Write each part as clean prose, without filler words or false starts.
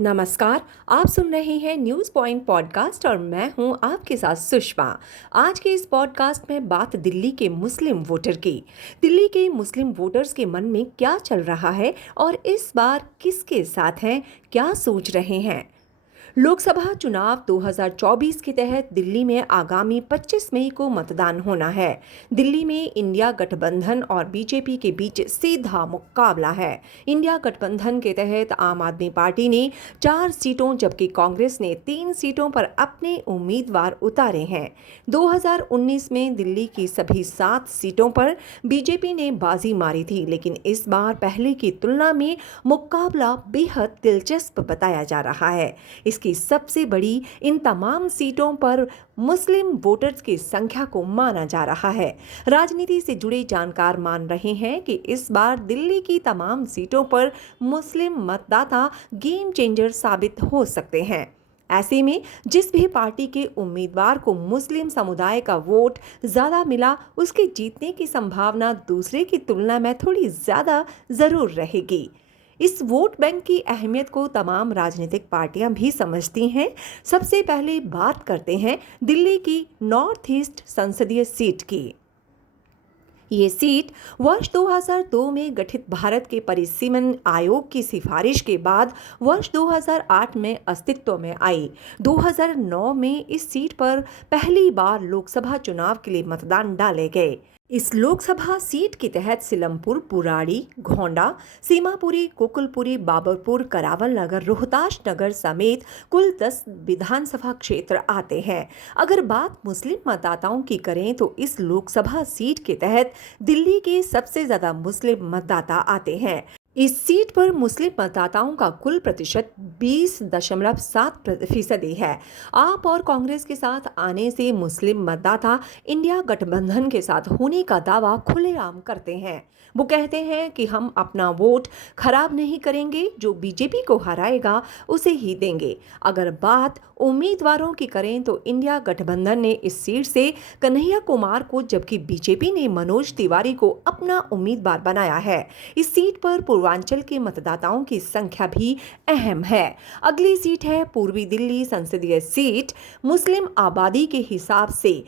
नमस्कार। आप सुन रहे हैं न्यूज़ पॉइंट पॉडकास्ट और मैं हूं आपके साथ सुषमा। आज के इस पॉडकास्ट में बात दिल्ली के मुस्लिम वोटर की। दिल्ली के मुस्लिम वोटर्स के मन में क्या चल रहा है और इस बार किसके साथ हैं, क्या सोच रहे हैं। लोकसभा चुनाव 2024 के तहत दिल्ली में आगामी 25 मई को मतदान होना है। दिल्ली में इंडिया गठबंधन और बीजेपी के बीच सीधा मुकाबला है। इंडिया गठबंधन के तहत आम आदमी पार्टी ने 4 सीटों जबकि कांग्रेस ने 3 सीटों पर अपने उम्मीदवार उतारे हैं। 2019 में दिल्ली की सभी 7 सीटों पर बीजेपी ने बाजी मारी थी, लेकिन इस बार पहले की तुलना में मुकाबला बेहद दिलचस्प बताया जा रहा है। इसकी सबसे बड़ी इन तमाम सीटों पर मुस्लिम वोटर्स की संख्या को माना जा रहा है। राजनीति से जुड़े जानकार मान रहे हैं कि इस बार दिल्ली की तमाम सीटों पर मुस्लिम मतदाता गेम चेंजर साबित हो सकते हैं। ऐसे में जिस भी पार्टी के उम्मीदवार को मुस्लिम समुदाय का वोट ज़्यादा मिला, उसके जीतने की संभावना दूसरे की तुलना में थोड़ी ज़्यादा ज़रूर रहेगी। इस वोट बैंक की अहमियत को तमाम राजनीतिक पार्टियां भी समझती हैं। सबसे पहले बात करते हैं दिल्ली की नॉर्थ ईस्ट संसदीय सीट की। ये सीट वर्ष 2002 में गठित भारत के परिसीमन आयोग की सिफारिश के बाद वर्ष 2008 में अस्तित्व में आई। 2009 में इस सीट पर पहली बार लोकसभा चुनाव के लिए मतदान डाले गए। इस लोकसभा सीट के तहत सिलमपुर, पुराड़ी, गोंडा, सीमापुरी, कुकुलपुरी, बाबरपुर, करावल नगर, रोहतास नगर समेत कुल 10 विधानसभा क्षेत्र आते हैं। अगर बात मुस्लिम मतदाताओं की करें तो इस लोकसभा सीट के तहत दिल्ली के सबसे ज्यादा मुस्लिम मतदाता आते हैं। इस सीट पर मुस्लिम मतदाताओं का कुल प्रतिशत 20.7% है। आप और कांग्रेस के साथ आने से मुस्लिम मतदाता इंडिया गठबंधन के साथ होने का दावा खुलेआम करते हैं। वो कहते हैं कि हम अपना वोट खराब नहीं करेंगे, जो बीजेपी को हराएगा उसे ही देंगे। अगर बात उम्मीदवारों की करें तो इंडिया गठबंधन ने इस सीट से कन्हैया कुमार को, जबकि बीजेपी ने मनोज तिवारी को अपना उम्मीदवार बनाया है। इस सीट पर पूर्वांचल के मतदाताओं की संख्या भी अहम है। अगली सीट है पूर्वी दिल्ली संसदीय सीट। मुस्लिम आबादी के हिसाब से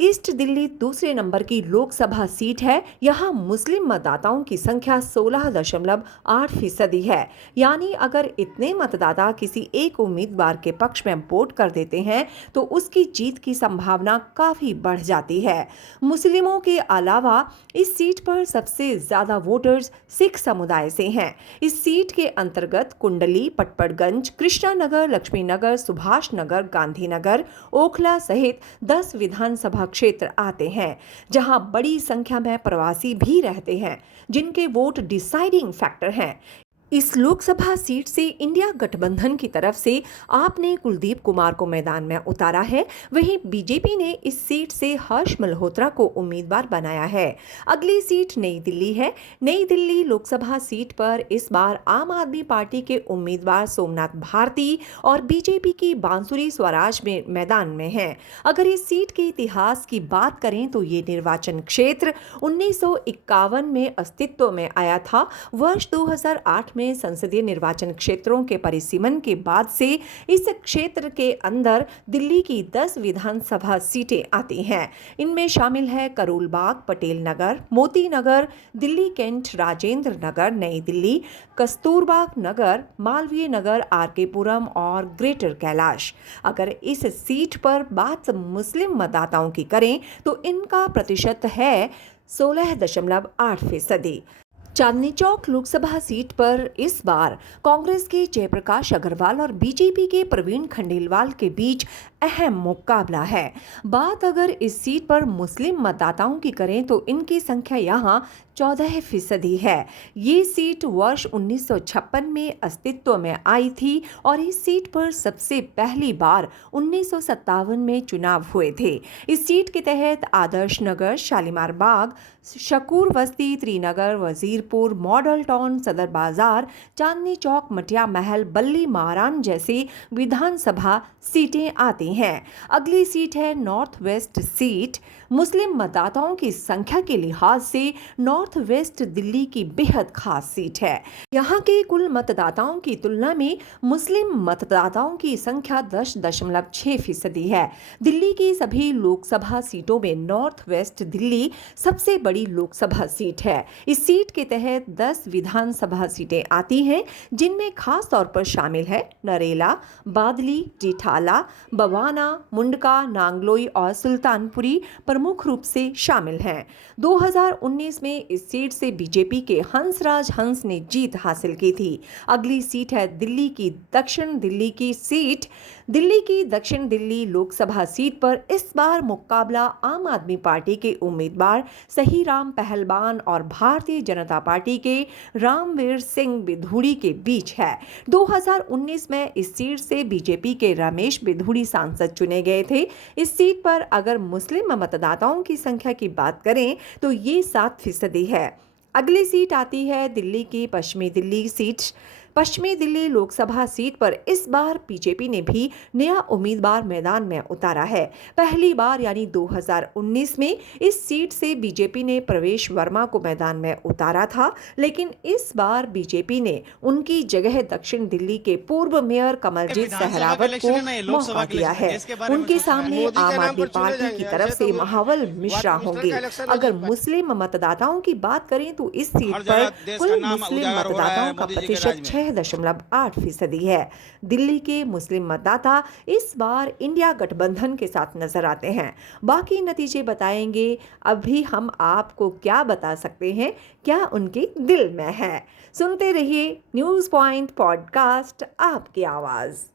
ईस्ट दिल्ली दूसरे नंबर की लोकसभा सीट है। यहाँ मुस्लिम मतदाताओं की संख्या 16.8% है। यानी अगर इतने मतदाता किसी एक उम्मीदवार के पक्ष में वोट कर देते हैं तो उसकी जीत की संभावना काफी बढ़ जाती है। मुस्लिमों के अलावा इस सीट पर सबसे ज्यादा वोटर्स सिख समुदाय से हैं। इस सीट के अंतर्गत कुंडली, पटपड़गंज, कृष्णानगर, लक्ष्मीनगर, सुभाष नगर, गांधीनगर, ओखला सहित 10 विधानसभा क्षेत्र आते हैं, जहां बड़ी संख्या में प्रवासी भी रहते हैं, जिनके वोट डिसाइडिंग फैक्टर हैं। इस लोकसभा सीट से इंडिया गठबंधन की तरफ से आपने कुलदीप कुमार को मैदान में उतारा है। वहीं बीजेपी ने इस सीट से हर्ष मल्होत्रा को उम्मीदवार बनाया है। अगली सीट नई दिल्ली है। नई दिल्ली लोकसभा सीट पर इस बार आम आदमी पार्टी के उम्मीदवार सोमनाथ भारती और बीजेपी की बांसुरी स्वराज में मैदान में हैं। अगर इस सीट के इतिहास की बात करें तो ये निर्वाचन क्षेत्र 1951 में अस्तित्व में आया था। वर्ष 2008 में संसदीय निर्वाचन क्षेत्रों के परिसीमन के बाद से इस क्षेत्र के अंदर दिल्ली की 10 विधानसभा सीटें आती हैं। इनमें शामिल है करोल बाग, पटेल नगर, मोती नगर, दिल्ली कैंट, राजेंद्र नगर, नई दिल्ली, कस्तूरबा नगर, मालवीय नगर, आरके पुरम और ग्रेटर कैलाश। अगर इस सीट पर बात मुस्लिम मतदाताओं की करें तो इनका प्रतिशत है 16.8%। चांदनी चौक लोकसभा सीट पर इस बार कांग्रेस के जयप्रकाश अग्रवाल और बीजेपी के प्रवीण खंडेलवाल के बीच अहम मुकाबला है। बात अगर इस सीट पर मुस्लिम मतदाताओं की करें तो इनकी संख्या यहाँ 14% है। ये सीट वर्ष 1956 में अस्तित्व में आई थी और इस सीट पर सबसे पहली बार 1957 में चुनाव हुए थे। इस सीट के तहत आदर्श नगर, शालीमार बाग, शकूर बस्ती, त्रिनगर, वजीरपुर, मॉडल टाउन, सदर बाजार, चांदनी चौक, मटिया महल, बल्ली महारान जैसी विधानसभा सीटें आती हैं। अगली सीट है नॉर्थ वेस्ट सीट। मुस्लिम मतदाताओं की संख्या के लिहाज से नॉर्थ नॉर्थ वेस्ट दिल्ली की बेहद खास सीट है। यहाँ के कुल मतदाताओं की तुलना में मुस्लिम मतदाताओं की संख्या 10.6% है। दिल्ली की सभी लोकसभा सीटों में नॉर्थ वेस्ट दिल्ली सबसे बड़ी लोकसभा सीट है। इस सीट के तहत 10 विधानसभा सीटें आती हैं, जिनमें खास तौर पर शामिल है नरेला, बादली, जिठाला, बवाना, मुंडका, नांगलोई और सुल्तानपुरी प्रमुख रूप से शामिल हैं। 2019 में इस सीट से बीजेपी के हंसराज हंस ने जीत हासिल की थी। अगली सीट है दिल्ली की दक्षिण दिल्ली लोकसभा सीट पर इस बार मुकाबला आम आदमी पार्टी के उम्मीदवार सहीराम पहलवान और भारतीय जनता पार्टी के रामवीर सिंह बिधूड़ी के बीच है। 2019 में इस सीट से बीजेपी के रमेश बिधूड़ी सांसद चुने गए थे। इस सीट पर अगर मुस्लिम मतदाताओं की संख्या की बात करें तो ये 7% है। अगली सीट आती है दिल्ली की पश्चिमी दिल्ली लोकसभा सीट पर इस बार बीजेपी ने भी नया उम्मीदवार मैदान में उतारा है। पहली बार यानी 2019 में इस सीट से बीजेपी ने प्रवेश वर्मा को मैदान में उतारा था, लेकिन इस बार बीजेपी ने उनकी जगह दक्षिण दिल्ली के पूर्व मेयर कमलजीत सहरावत को मौका दिया है। उनके सामने आम आदमी पार्टी की तरफ से महावल मिश्रा होंगे। अगर मुस्लिम मतदाताओं की बात करें तो इस सीट पर कुल मुस्लिम मतदाताओं का प्रतिशत 6.8% है। दिल्ली के मुस्लिम मतदाता इस बार इंडिया गठबंधन के साथ नजर आते हैं। बाकी नतीजे बताएंगे। अभी हम आपको क्या बता सकते हैं, क्या उनके दिल में है। सुनते रहिए न्यूज़ पॉइंट पॉडकास्ट, आपकी आवाज़।